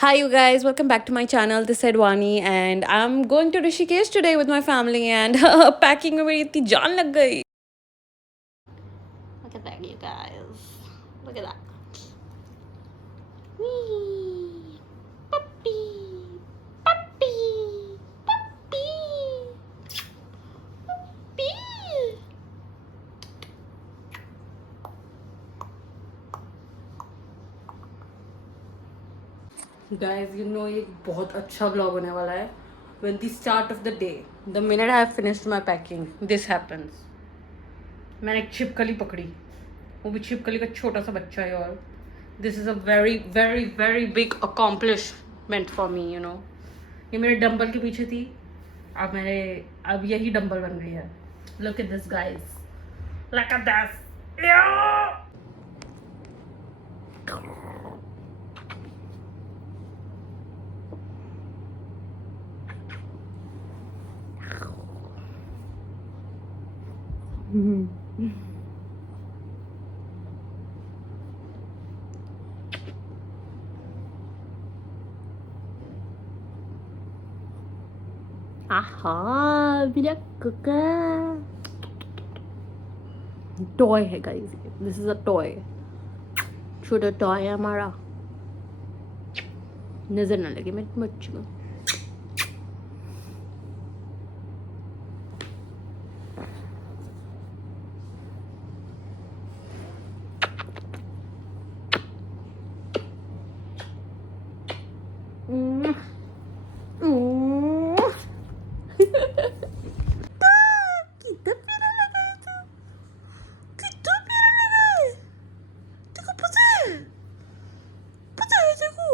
Hi, you guys. Welcome back to my channel. This is Edwani, and I'm going to Rishikesh today with my family. And packing में मेरी इतनी जान लग गई. Look at that, you guys. Look at that. Whee! Puppy! Puppy! Puppy! Puppy! Guys, you know ये बहुत अच्छा vlog होने वाला है. When the start of the day, the minute I have finished my packing, this happens. मैंने एक छिपकली पकड़ी, वो भी छिपकली का छोटा सा बच्चा है. और this is a very very very big accomplishment for me, you know. ये मेरे डंबल के पीछे थी, अब यही डंबल बन गई है. Look at this guys, look at this. आहा, मेरा कुका टॉय है guys. This is a toy, छोटा टॉय है हमारा. नजर ना लगे मेरे बच्चे को. कितना प्यारा लगा है तो, कितना प्यारा लगा है. देखो,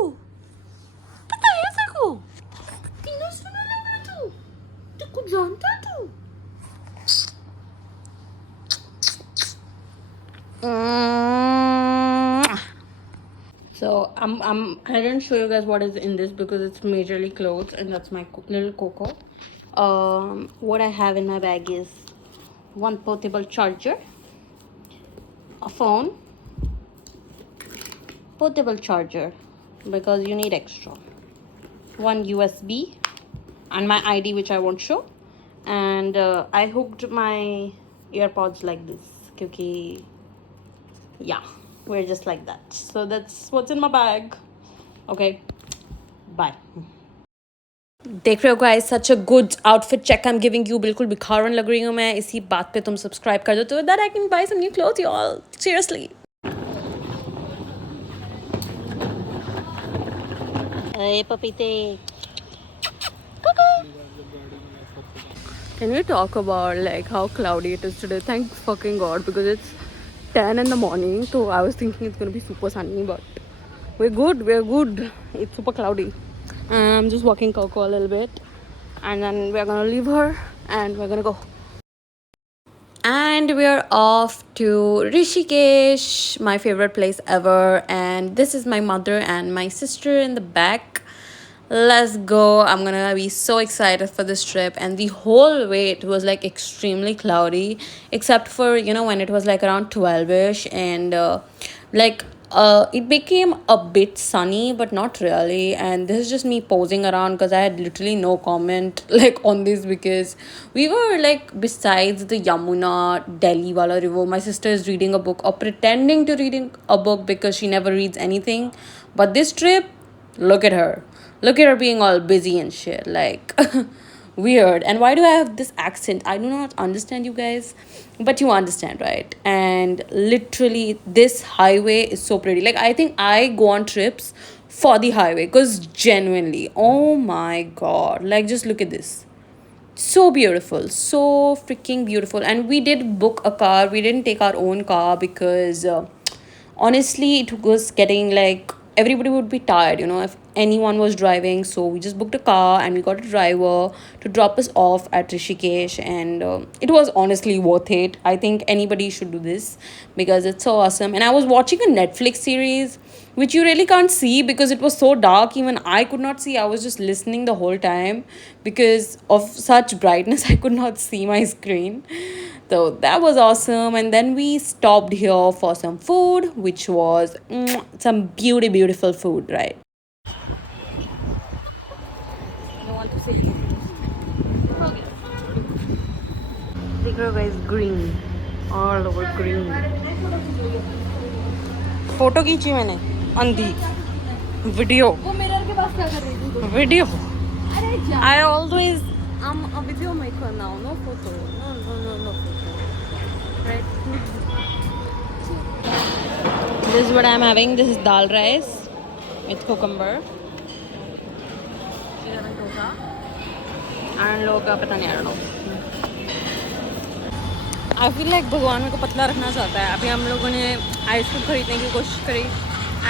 पता है देखो, कितना सुंदर लगा है तू. देखो, जानता है तू. So I didn't show you guys what is in this because it's majorly clothes, and that's my little coco. What I have in my bag is one portable charger, a phone, portable charger because you need extra, one USB, and my ID which I won't show, and I hooked my AirPods like this because yeah, we're just like that. So that's what's in my bag. Okay, bye. देख रहे हो guys, such a good outfit check I am giving you. बिल्कुल भिखारन लग रही हूँ मैं. इसी बात पे तुम सब्सक्राइब कर दो तो that I can buy some new cloth you all. Seriously. ए पपीते. Can we talk about like how cloudy it is today? Thank fucking God, because it's 10 in the morning. So I was thinking it's gonna be super sunny, but we're good. We're good. It's super cloudy. I'm just walking Coco a little bit, and then we're gonna leave her, and we're gonna go. And we're off to Rishikesh, my favorite place ever. And this is my mother and my sister in the back. Let's go. I'm gonna be so excited for this trip. And the whole way it was like extremely cloudy, except for, you know, when it was like around 12ish, and like it became a bit sunny, but not really. And this is just me posing around because I had literally no comment like on this, because we were like besides the Yamuna Delhi wala river. My sister is reading a book or pretending to reading a book because she never reads anything. But this trip, look at her. Look at her being all busy and shit. Like, weird. And why do I have this accent? I do not understand, you guys. But you understand, right? And literally, this highway is so pretty. Like, I think I go on trips for the highway because genuinely, oh my god. Like, just look at this. So beautiful. So freaking beautiful. And we did book a car. We didn't take our own car because honestly it was getting like everybody would be tired, you know, if anyone was driving. So we just booked a car and we got a driver to drop us off at Rishikesh, and it was honestly worth it. I think anybody should do this because it's so awesome. And I was watching a Netflix series which you really can't see because it was so dark. Even I could not see. I was just listening the whole time because of such brightness. I could not see my screen. So that was awesome. And then we stopped here for some food, which was some beautiful food, right? देख रहे हो guys, green, all over green. Photo खींची मैंने, अंधी video, वो mirror के पास क्या कर रही थी? वीडियो। अरे जा। I always I'm a video maker now, no photo, no photo, right? This is what I'm having. This is dal rice with cucumber. and लोगों का पता नहीं, I don't know. I feel like भगवान मेरे को पतला रखना चाहता है। अभी हम लोगों ने आइसक्रीम खरीदने की कोशिश करी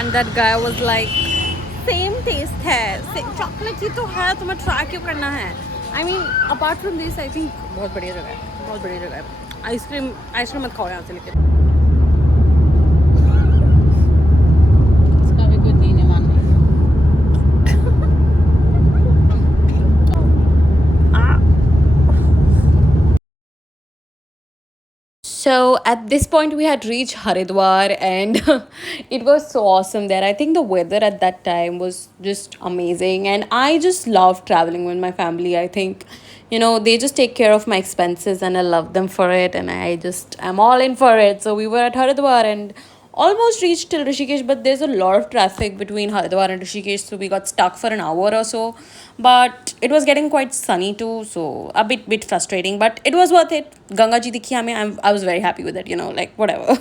and that guy was like same taste है, चॉकलेट ही तो है, तुम्हें ट्राई क्यों करना है? I mean apart from this I think बहुत बढ़िया जगह है, बहुत बढ़िया जगह है। आइसक्रीम मत खाओ यहाँ से लेके। इसका भी कोई दीन ईमान नहीं। So at this point we had reached Haridwar and it was so awesome there. I think the weather at that time was just amazing and I just love traveling with my family. I think, you know, they just take care of my expenses and I love them for it and I'm all in for it. So we were at Haridwar and almost reached till Rishikesh, but there's a lot of traffic between Haridwar and Rishikesh, so we got stuck for an hour or so. But it was getting quite sunny too, so a bit frustrating, but it was worth it. Ganga ji dikhi hame, I was very happy with it, you know, like whatever.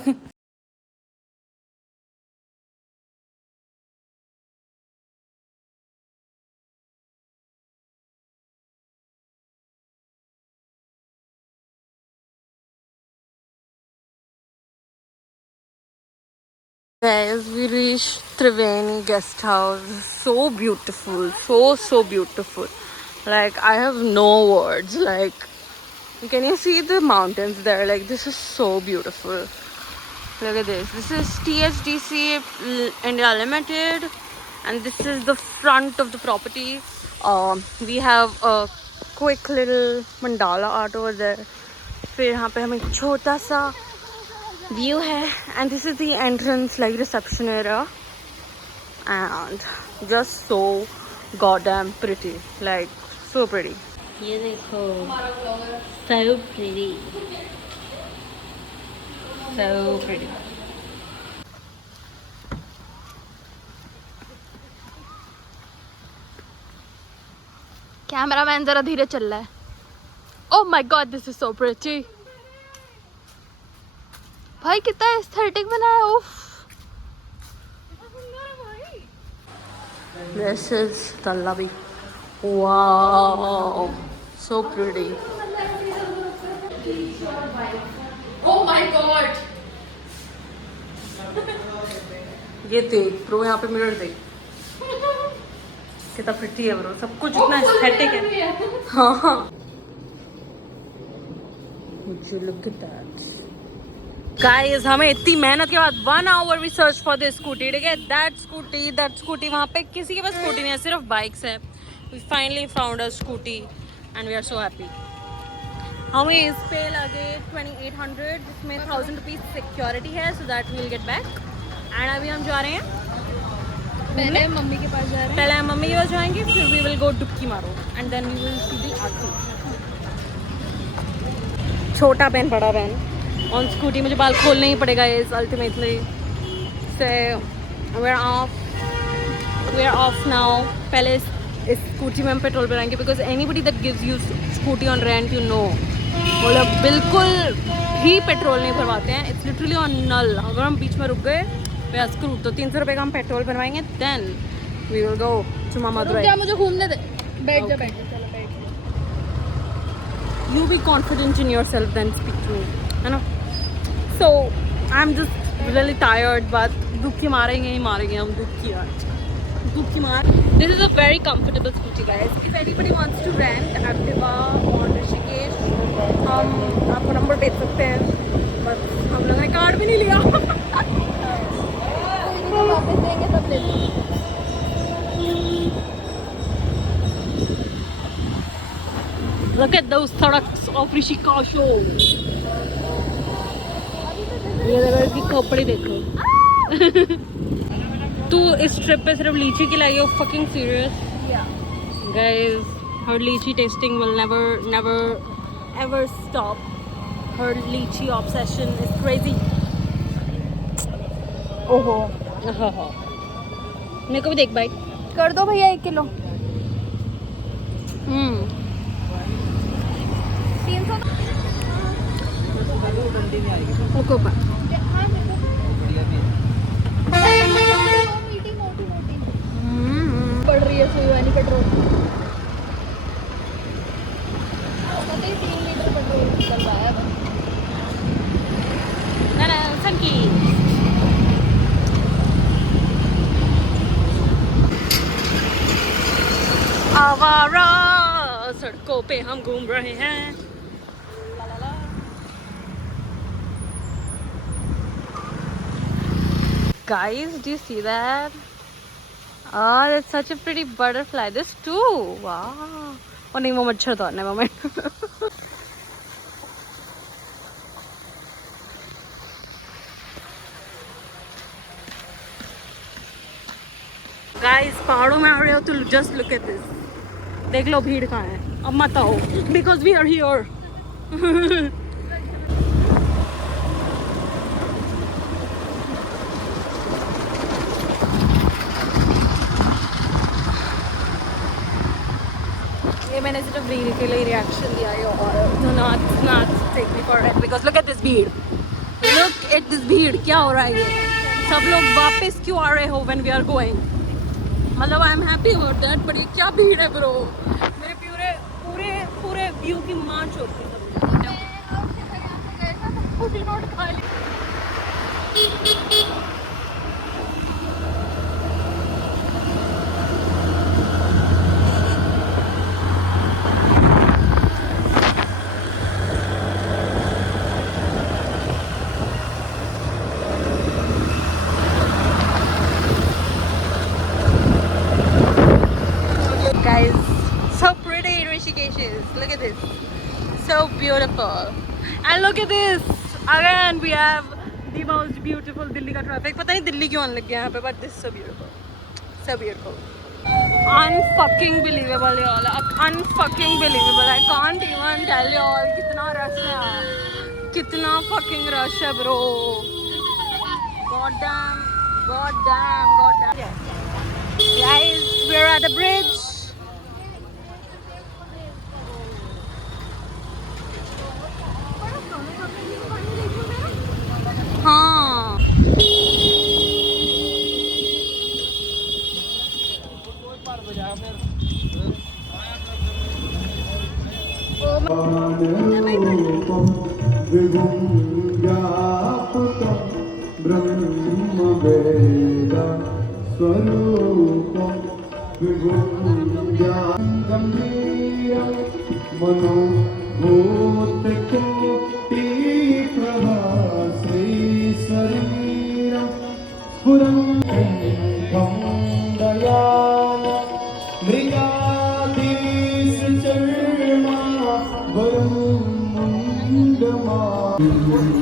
Guys, we reached Triveni guest house. So beautiful, so beautiful. Like I have no words. Like, can you see the mountains there? Like this is so beautiful. Look at this. This is THDC India Limited, and this is the front of the property. We have a quick little mandala art over there. फिर यहाँ पे हमें छोटा सा view है, and this is the entrance, like reception area, and just so goddamn pretty, like so pretty. ये देखो, so pretty, so pretty. Cameraman जरा धीरे चल रहा है। Oh my God, this is so pretty. भाई कितना एस्थेटिक बनाया। उफ, This is Tallabi. Wow, so pretty. oh my God. ये देख ब्रो, यहाँ पे मिरर देख कितना प्रिटी है ब्रो, सब कुछ इतना एस्थेटिक है। हाँ, मुझे लुक एट दैट। गाइस, हमें इतनी मेहनत के बाद 1 hour we search for this scooter, ठीक है? that scooty वहाँ पे किसी के पास स्कूटी नहीं है, सिर्फ बाइक्स है। we finally found a scooty and we are so happy. हमें इस पे लगे 2800, जिसमें 1000 रुपीज सिक्योरिटी है, so that we'll get back. and अभी हम जा रहे हैं, पहले मम्मी के पास जा रहे हैं। पहले हम मम्मी के पास जाएंगे, फिर we will go डुबकी मारो and then we will see the आरती। छोटा पेन बड़ा पेन ऑन स्कूटी, मुझे बाल खोलना ही पड़ेगा इस अल्टीमेटली। से वी आर ऑफ नाउ। पहले इस स्कूटी में हम पेट्रोल भराएंगे, because anybody that gives you scooty on rent, you know, वो लोग बिल्कुल भी पेट्रोल नहीं भरवाते हैं। It's literally on null. अगर हम बीच में रुक गए या स्क्रू, तो 300 रुपये का हम पेट्रोल भरवाएंगे, then we will go to Mamadurai. क्या मुझे घूमने दे, बैठ जा, बैठ जा, चलो बैठ। You be confident in yourself, then speak to me, है ना? So I'm just really tired, but दुखी मारेंगे ही मारेंगे हम, दुखी यार, दुखी मार। This is a very comfortable scooty, guys. If anybody wants to rent Activa or Rishikesh, हम आपको नंबर भेज सकते हैं, बस हम लोगों ने कार्ड भी नहीं लिया। वापस देंगे तब ले लेंगे। Look at those सड़क्स of Rishikesh. ये देखो, इसकी कपड़े देखो। तू इस ट्रिप पे सिर्फ लीची की लाई हो? Fucking serious guys, Her lychee tasting will never ever stop. Her lychee obsession is crazy. ओहो मेरे को भी देख बाइट. कर दो भैया 1 किलो. 300. ओके बा. पड़ रही है सुई पेट्रोल. 3 लीटर पेट्रोल निकल रहा है. ना संकी. आवारा सड़कों पे हम घूम रहे हैं. Guys, do you see that? Oh, that's such a pretty butterfly. This too. Wow. Oh, नहीं वो मच्छर था. Never mind. Guys, पहाड़ों में आ रहे हो तो just look at this. देख लो भीड़ कहाँ है. अब मत आओ. Because we are here. ये मैंने सिर्फ रील के लिए रिएक्शन दिया है और do not take me for it because look at this भीड़. Look at this भीड़. क्या हो रहा है ये? सब लोग वापस क्यों आ रहे हो when we are going? मतलब I am happy about that but ये क्या भीड़ है ब्रो. मेरे पूरे पूरे पूरे व्यू की मार्च होती है. Guys, so pretty Rishikesh is. Look at this. So beautiful. And look at this. Again, we have the most beautiful Delhi ka traffic. पता नहीं दिल्ली क्यों आने लग गया यहाँ पे, but this is so beautiful. So beautiful. Unfucking believable, y'all. Unfucking believable. I can't even tell y'all कितना rush है यहाँ. कितना fucking rush है, bro. God damn. God damn. God damn. Yeah. Guys, we're at the bridge. हाँ.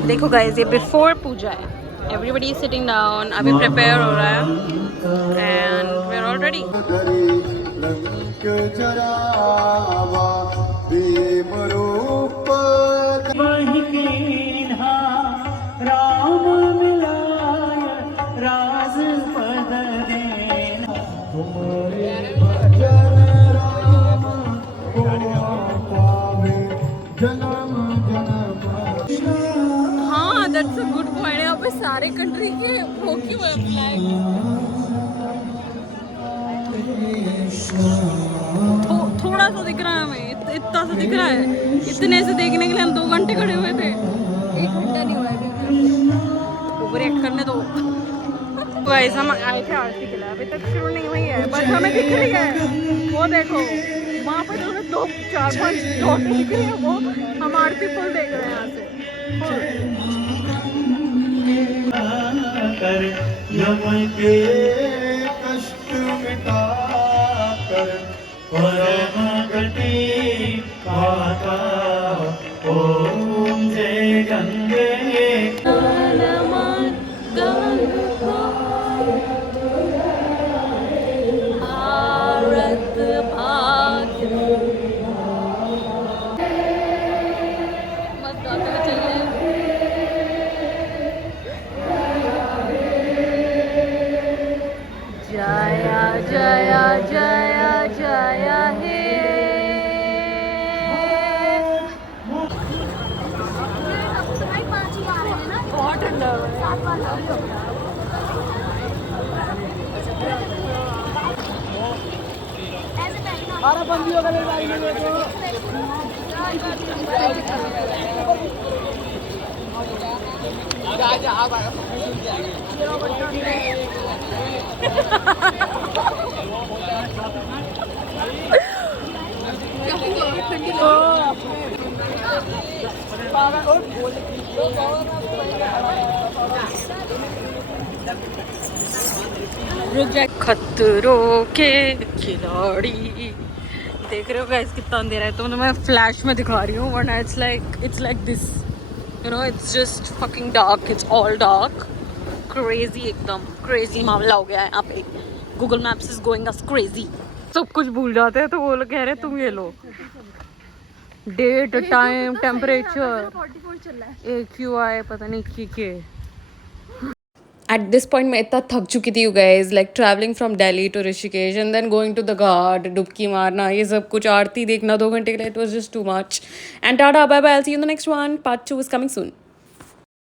देखो guys, ये before puja है. Everybody is sitting down. अभी प्रिपेयर हो रहा है and we are all ready. हाँ, दैट्स अ गुड पॉइंट. यहाँ पे सारे कंट्री के वो क्यों है फ्लैग. थोड़ा सा दिख रहा है हमें. इतना सा दिख रहा है. इतने से देखने के लिए हम 2 घंटे खड़े हुए थे. 1 घंटा नहीं हुआ है. ओवर एक्ट करने दो. गाइस, हम आए थे आरती के लिए. अभी तक शुरू नहीं हुई है बट हमें दिख रही है. वो देखो वहाँ पे जो 2-4-5 डॉट दिख रही है, वो हम आरती फुल देख रहे हैं यहाँ से. कर यम के कष्ट मिटा कर परम गति पाता. ओम जय गंगे. भारत भाग्य जया जया जया हे बहुत ठंडा खतरों के खिलाड़ी देख रहे हो गाइस कितना अंधेरा है, तो मैं फ्लैश में दिखा रही हूँ वरना it's like this, you know, it's just fucking dark, it's all dark, crazy, एकदम क्रेजी मामला हो गया है यहाँ पे। Google maps is going us crazy. सब कुछ भूल जाते हैं तो वो लोग कह रहे हैं तुम ये लो डेट, टाइम, टेम्परेचर, AQI, पता नहीं क्या। At this point मैं इतना थक चुकी थी you guys, like traveling from Delhi to Rishikesh and then going to the Ghat, डुबकी मारना, ये सब कुछ, आरती देखना 2 घंटे के लिए, it was just too much. And tada, bye bye, I'll see you in the next one. Part 2 is coming soon.